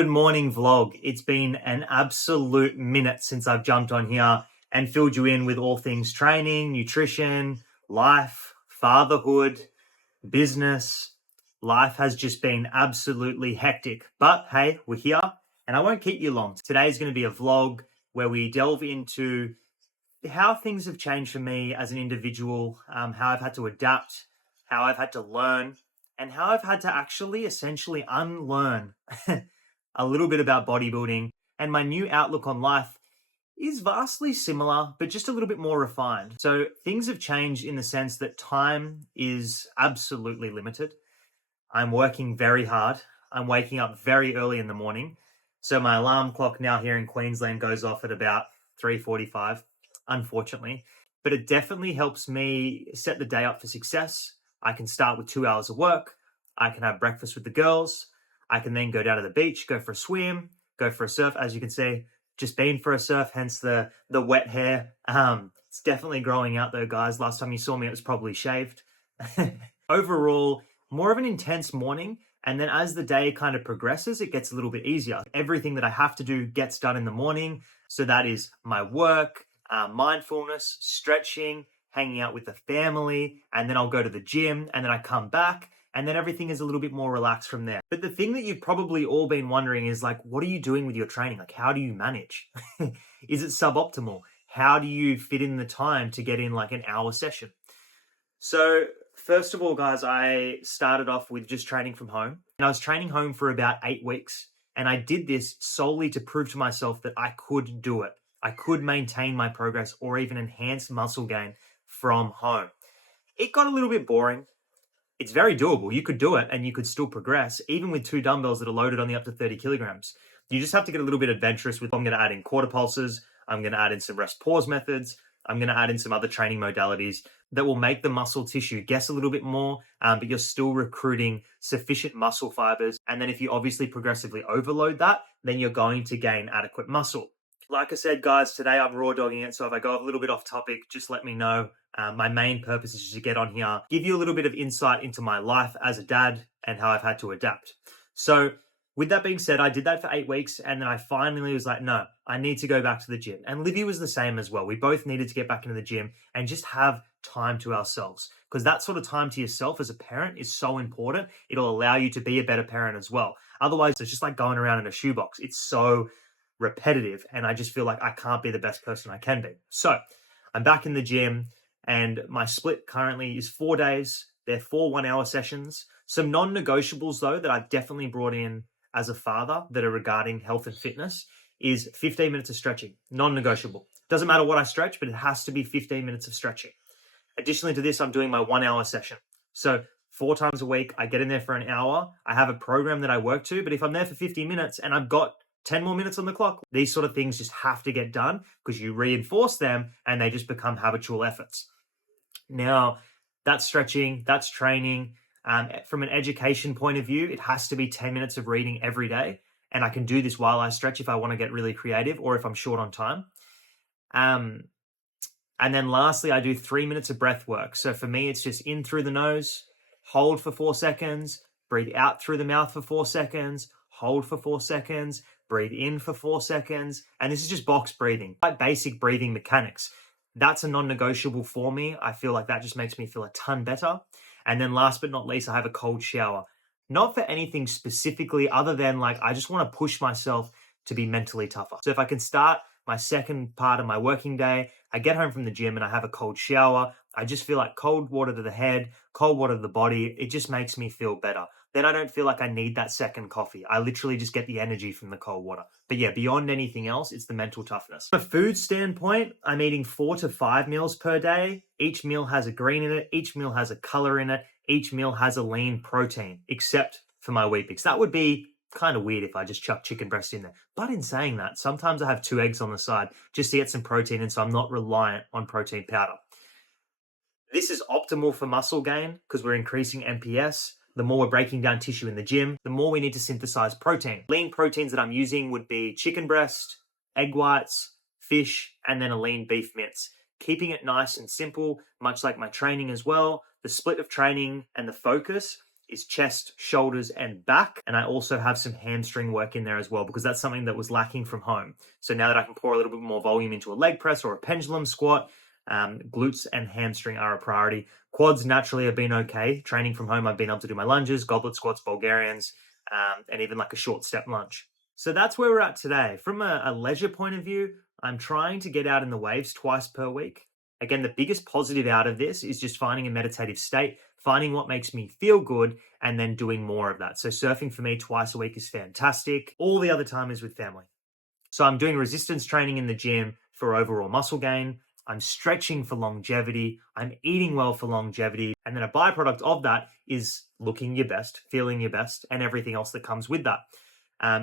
Good morning vlog. It's been an absolute minute since I've jumped on here and filled you in with all things training, nutrition, life, fatherhood, business. Life has just been absolutely hectic, but hey, we're here and I won't keep you long. Today is going to be a vlog where we delve into how things have changed for me as an individual, how I've had to adapt, how I've had to learn, and how I've had to actually essentially unlearn a little bit about bodybuilding. And my new outlook on life is vastly similar, but just a little bit more refined. So things have changed in the sense that time is absolutely limited. I'm working very hard. I'm waking up very early in the morning. So my alarm clock now here in Queensland goes off at about 3:45, unfortunately. But it definitely helps me set the day up for success. I can start with 2 hours of work. I can have breakfast with the girls. I can then go down to the beach, go for a swim, go for a surf. As you can see, just been for a surf, hence the wet hair. It's definitely growing out though, guys. Last time you saw me, it was probably shaved. Overall, more of an intense morning. And then as the day kind of progresses, it gets a little bit easier. Everything that I have to do gets done in the morning. So that is my work, mindfulness, stretching, hanging out with the family, and then I'll go to the gym and then I come back and then everything is a little bit more relaxed from there. But the thing that you've probably all been wondering is like, what are you doing with your training? Like, how do you manage? Is it suboptimal? How do you fit in the time to get in like an hour session? So first of all, guys, I started off with just training from home. And I was training home for about 8 weeks. And I did this solely to prove to myself that I could do it. I could maintain my progress or even enhance muscle gain from home. It got a little bit boring. It's very doable. You could do it and you could still progress, even with 2 dumbbells that are loaded only up to 30 kilograms. You just have to get a little bit adventurous with, I'm going to add in quarter pulses. I'm going to add in some rest pause methods. I'm going to add in some other training modalities that will make the muscle tissue guess a little bit more, but you're still recruiting sufficient muscle fibers. And then if you obviously progressively overload that, then you're going to gain adequate muscle. Like I said, guys, today I'm raw dogging it. So if I go a little bit off topic, just let me know. My main purpose is to get on here, give you a little bit of insight into my life as a dad and how I've had to adapt. So with that being said, I did that for 8 weeks. And then I finally was like, no, I need to go back to the gym. And Livy was the same as well. We both needed to get back into the gym and just have time to ourselves, because that sort of time to yourself as a parent is so important. It'll allow you to be a better parent as well. Otherwise, it's just like going around in a shoebox. It's so repetitive and I just feel like I can't be the best person I can be. So I'm back in the gym and my split currently is 4 days. They're 4 1-hour sessions. Some non-negotiables though that I've definitely brought in as a father that are regarding health and fitness is 15 minutes of stretching, non-negotiable. Doesn't matter what I stretch, but it has to be 15 minutes of stretching. Additionally to this, I'm doing my 1-hour session. So 4 times a week, I get in there for an hour. I have a program that I work to, but if I'm there for 50 minutes and I've got 10 more minutes on the clock, these sort of things just have to get done because you reinforce them and they just become habitual efforts. Now, that's stretching, that's training. From an education point of view, it has to be 10 minutes of reading every day. And I can do this while I stretch if I want to get really creative or if I'm short on time. And then lastly, I do 3 minutes of breath work. So for me, it's just in through the nose, hold for 4 seconds, breathe out through the mouth for 4 seconds, hold for 4 seconds, breathe in for 4 seconds. And this is just box breathing, quite basic breathing mechanics. That's a non-negotiable for me. I feel like that just makes me feel a ton better. And then last but not least, I have a cold shower. Not for anything specifically other than like, I just want to push myself to be mentally tougher. So if I can start my second part of my working day, I get home from the gym and I have a cold shower. I just feel like cold water to the head, cold water to the body. It just makes me feel better. Then I don't feel like I need that second coffee. I literally just get the energy from the cold water. But yeah, beyond anything else, it's the mental toughness. From a food standpoint, I'm eating 4 to 5 meals per day. Each meal has a green in it. Each meal has a color in it. Each meal has a lean protein, except for my Weet-Bix. That would be kind of weird if I just chuck chicken breast in there. But in saying that, sometimes I have 2 eggs on the side just to get some protein in so I'm not reliant on protein powder. This is optimal for muscle gain because we're increasing MPS. The more we're breaking down tissue in the gym, the more we need to synthesize protein. Lean proteins that I'm using would be chicken breast, egg whites, fish, and then a lean beef mince. Keeping it nice and simple, much like my training as well. The split of training and the focus is chest, shoulders, and back. And I also have some hamstring work in there as well, because that's something that was lacking from home. So now that I can pour a little bit more volume into a leg press or a pendulum squat, glutes and hamstring are a priority. Quads naturally have been okay. Training from home, I've been able to do my lunges, goblet squats, Bulgarians, and even like a short step lunge. So that's where we're at today. From a leisure point of view, I'm trying to get out in the waves twice per week. Again, the biggest positive out of this is just finding a meditative state, finding what makes me feel good, and then doing more of that. So surfing for me twice a week is fantastic. All the other time is with family. So I'm doing resistance training in the gym for overall muscle gain. I'm stretching for longevity. I'm eating well for longevity. And then a byproduct of that is looking your best, feeling your best, and everything else that comes with that.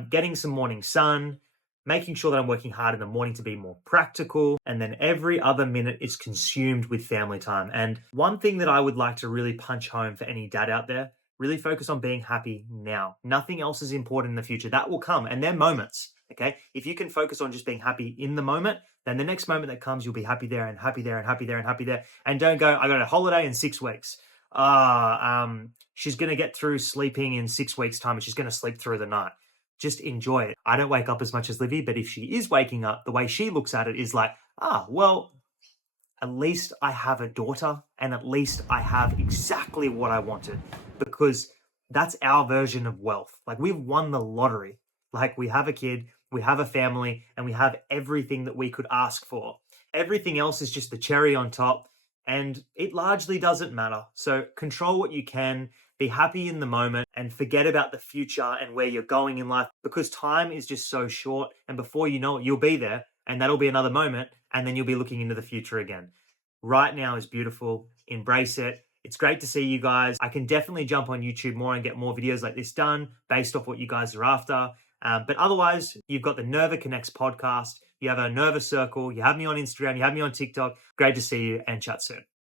Getting some morning sun, making sure that I'm working hard in the morning to be more practical. And then every other minute is consumed with family time. And one thing that I would like to really punch home for any dad out there, really focus on being happy now. Nothing else is important in the future. That will come. And they're moments. Okay. If you can focus on just being happy in the moment, then the next moment that comes, you'll be happy there and happy there and happy there and happy there. And don't go, I got a holiday in 6 weeks. She's going to get through sleeping in 6 weeks' time and she's going to sleep through the night. Just enjoy it. I don't wake up as much as Livy, but if she is waking up, the way she looks at it is like, well, at least I have a daughter and at least I have exactly what I wanted, because that's our version of wealth. Like, we've won the lottery. Like, we have a kid, we have a family, and we have everything that we could ask for. Everything else is just the cherry on top, and it largely doesn't matter. So control what you can, be happy in the moment, and forget about the future and where you're going in life, because time is just so short. And before you know it, you'll be there, and that'll be another moment, and then you'll be looking into the future again. Right now is beautiful. Embrace it. It's great to see you guys. I can definitely jump on YouTube more and get more videos like this done based off what you guys are after. But otherwise, you've got the Nerva Connects podcast. You have a Nerva Circle. You have me on Instagram. You have me on TikTok. Great to see you, and chat soon.